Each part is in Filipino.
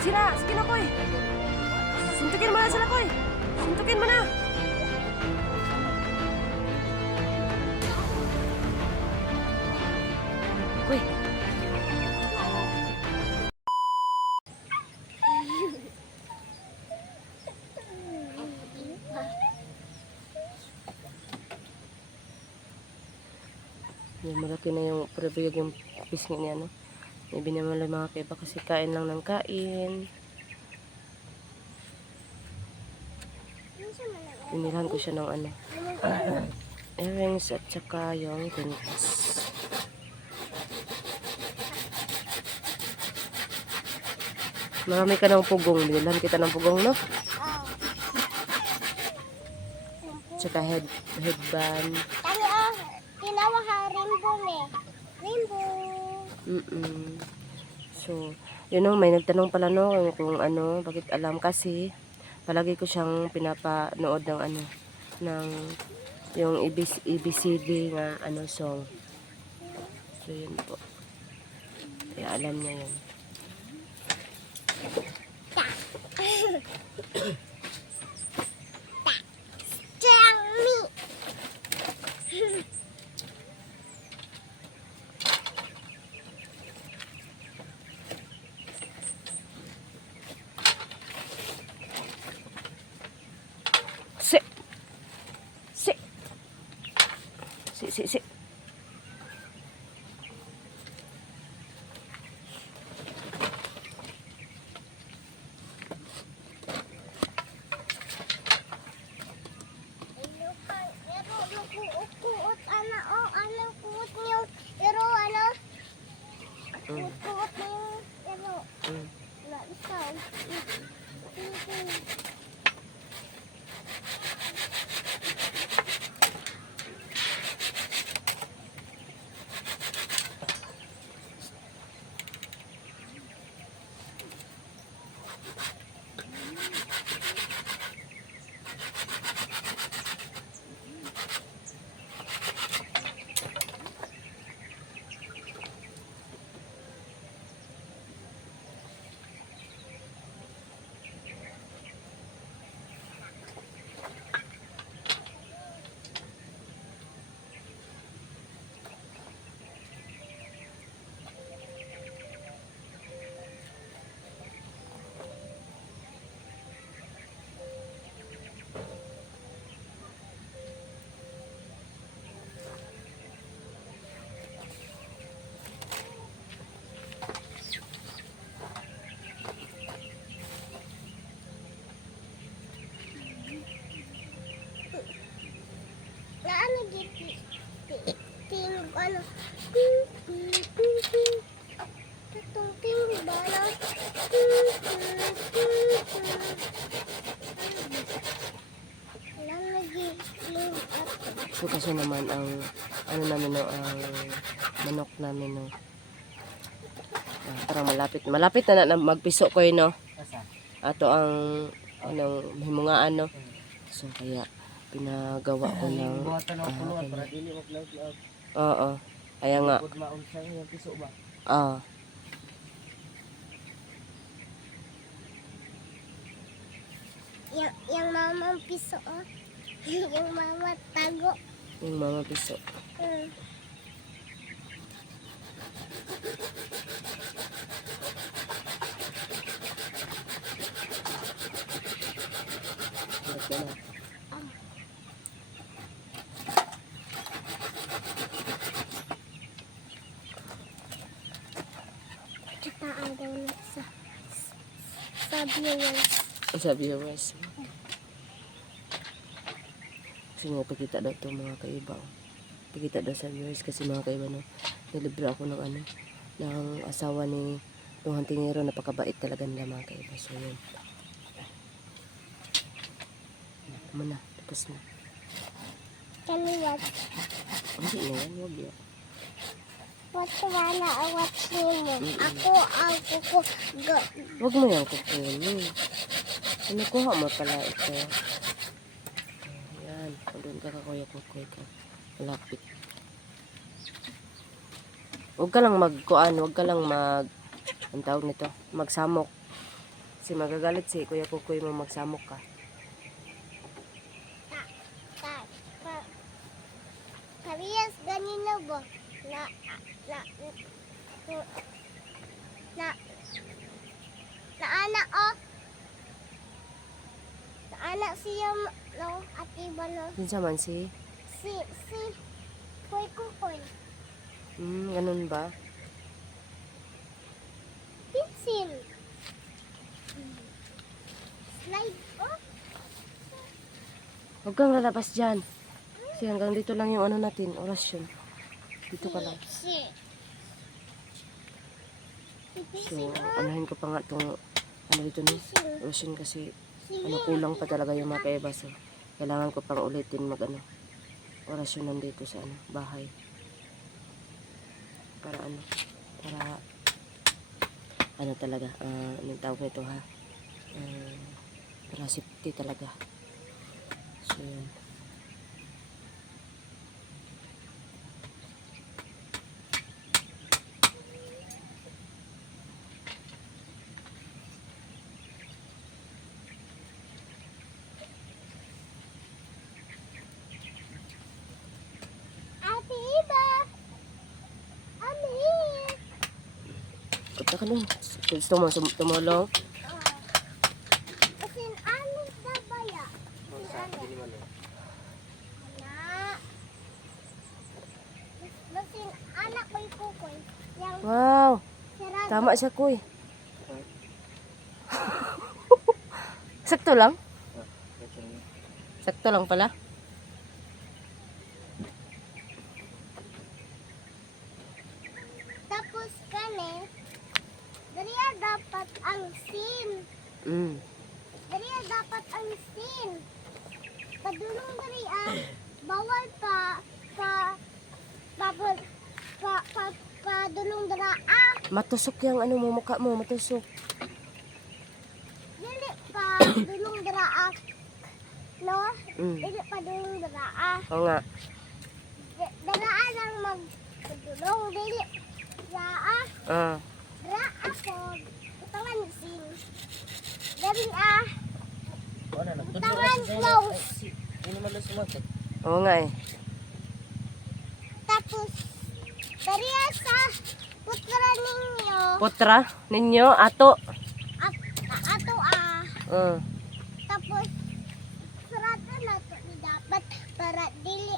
Sira, sige na, Koy. Suntukin mo na sila, Koy. Suntukin mo na. Koy. Yan, malaki na yung prebiyag yung pisngi niya, no? May binamala mga kaiba kasi kain lang ng kain. Binilhan ko siya ng ano, earrings at saka yung kwintas. Marami ka ng pugong. Binilhan kita ng pugong, no? Tsaka headband. Kami tinawag ha, rainbow eh. Rainbow. So, yun know, may nagtanong pala no kung ano, bakit alam kasi palagi ko siyang pinapanood ng ano, ng yung ABCD nga ano song. So, yun po. Kaya alam niya yun. Tell me. Sit. Sit. Kuot ana ano kuot niyo pero ano kuot niyo ano na ikaw. Na ano gitu ting ano ting bala lang lagi So, kasi naman ang ano namin no, ang manok namin no. Parang malapit na magpiso ko no. Ato ang anong himungaan no. So kaya pinagawa ko ng oo. Kaya nga. yang mama piso yung mama tago Yung mama piso. kita ada sa viewers. Sa viewers. Kasi nga pakita daw ito mga kaiba. Pakita daw sa viewers kasi mga kaiba no. Nilibre ako ng ano, ng asawa ni Tuhan Tingero. Napakabait talaga nila mga kaiba. So yun. Tama na. Tapos na. Kaniwat. Hindi na yan, huwag yan. Watch wala ang watch mo. Ako ang kuko. Huwag mo yan kukunin. Nakuha mo pala ito. Ayan. Doon ka kakuya kukuy ka. Malapit. Huwag ka lang magkuan. Huwag ka lang ang tawag nito. Magsamok. Kasi magagalit si kuya kukuy mo magsamok ka. Kariyas ganino ba? Na anak oh. Na anak siya no ati ba no? Yun man si. Si koy kukoy. Ganun ba? Pencil. Slide oh. Huwag kang lalabas dyan. Kasi hanggang dito lang yung ano natin, orasyon. Dito ka lang. Si. So, anahin ko pa nga itong, ano dito ni, orasyon kasi, kulang pa talaga yung mga kaiba. So, kailangan ko pang ulitin orasyon nandito sa bahay. Para talaga, anong tawag nito ha? Para safety talaga. So, yun. Ate Iba. I'm here. Punta ka nun. Gusto mo tumulong? Asin ano na ba ya? Anak. Basin anak ko'y kukoy. Yang Wow! sarado. Tama siya, kuy. Sakto lang? Sakto lang pala? Tapos kani, dariya dapat ang sin. Dariya dapat ang sin. Padulong dariya, bawal padulong daraa. Matusok yung mukha mo, matusok. Dili pa dulong daraa. No? Dili pa dulong daraa. Oo nga. Daraa lang magdulong. Dili daraa. Daraa po. Utangan sin. Dariya. Utangan close. Oo nga eh. Tapos, dariya sa putra ninyo. Putra ninyo, ato. Ato Tapos, sarado na ito dapat para dili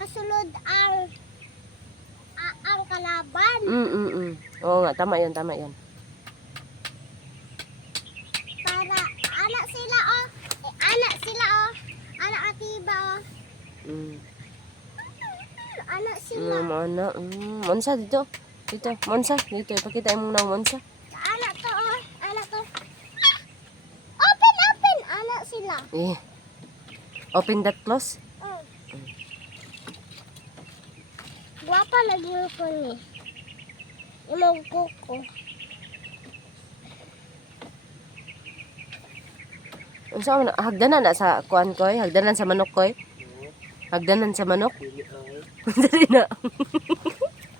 kasulod ang kalaban. Oo nga, tama yun, tama yun. Para anak sila anak sila anak atiba anak sila. Mana? Monsa dito. Dito, Monsa. Dito, ipakita mo na Monsa. Anak to anak to. Open, anak sila. Eh. Open that close. Guwapa lagi ko ni. Imong kuko. Unsa man hagdanan na sa kuan koy? Hagdanan sa manok koy? Hagdanan sa manok? Dali na.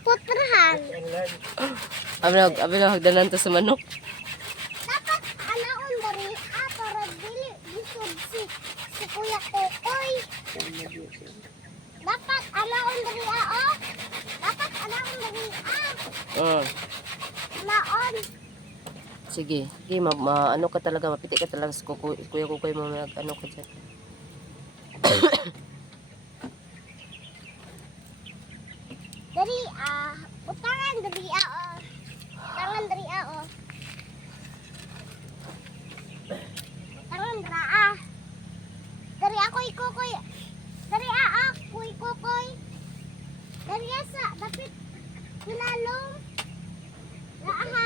Putrahan. Abilog hagdanan to sa manok. Dapat anaon dari para dili bisod si Kuya Kokoy. Dapat anaon dari Dapat anaon dari Naon. Sige. Sige, ano ka talaga, mapiti ka talaga sa kuya kukoy mo ano ka dyan. Dari utangan dari Utangan dari Utangan dra Dari ako ikukoy. Dari ako ikukoy. Dari asa dapat kinalong. Aha.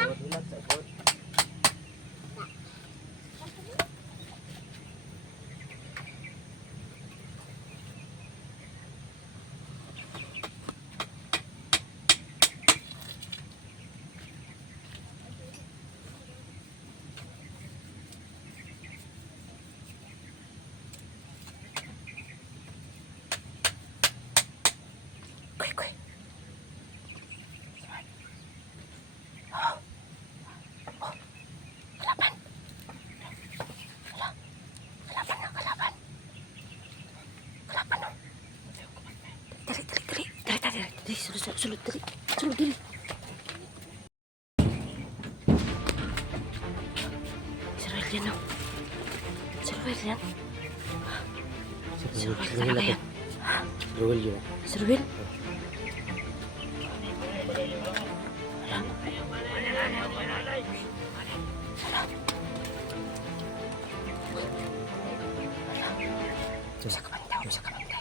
sulod, sulod, dali. Sulod, dali. Si Ruel yan, no? Si Ruel yan. Si Ruel talaga yan. Ruel yun. Si Ruel? Sa kabantay, sa kabantay.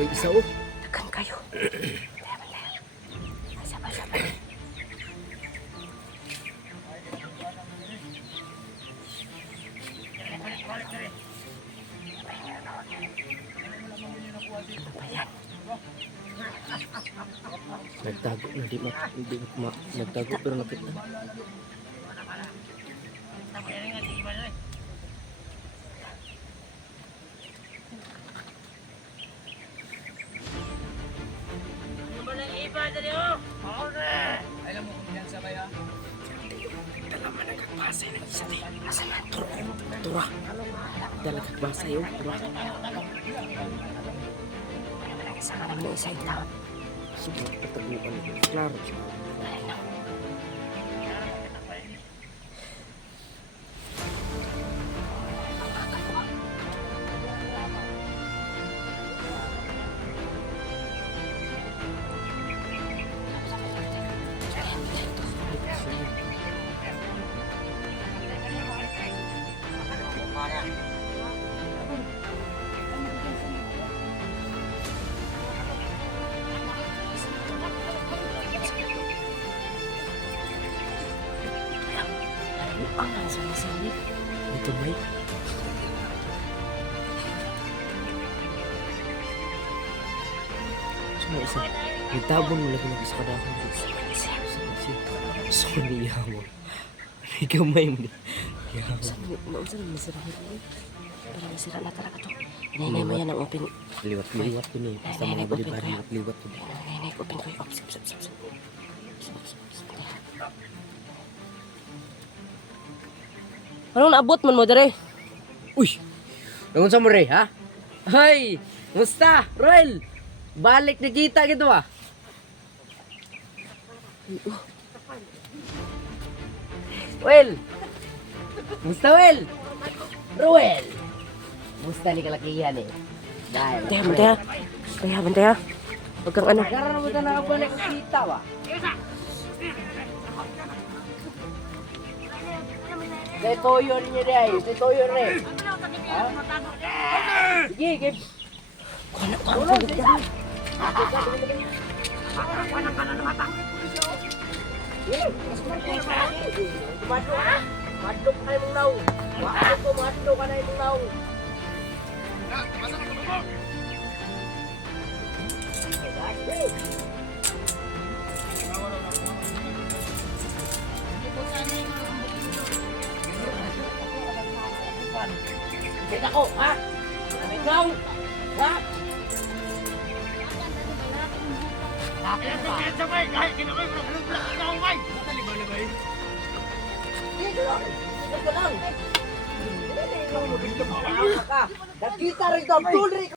Uy, isa oh. Tagan kayo. Taya, taya. Sabay, sabay. Nagtago na, hindi nagtago pero nakita. Asa yan? Tura. Dalagag basa yun. Tura. Isa ka naman na isa yung tao. Sobrang pataguan ito. Klaro. Ang nasa masalit. Ito may. Sino isa? Nagtabon mo lagi ng isa kada akong dito. So niya mo. May gamay mo. Saan masira nito? Parang masira na talaga to. Inainay mo yan ang open. Liwat to ni. Basta mga bali-bali. Liwat to. Inainay, open ko yung off. Sip. Anong naabot man mo dere? Uy! Nangon sa mo re, ha? Hay! Musta? Roel! Balik na kita gitu ah. Well! Musta Well? Roel! Musta ni kalakihan eh? Dahil. Bantaya. Huwag kang ano. Nagkaroon mo na nakabalik na kita ba? Say toyo niya dahil. Say toyo rin. Ha? Sige, give. Kuno, sige. Madok ka yung naw. Madok ka na yung naw. Kita ko, ha? Ikaw, ha? Nakita rito, Abdul Rico.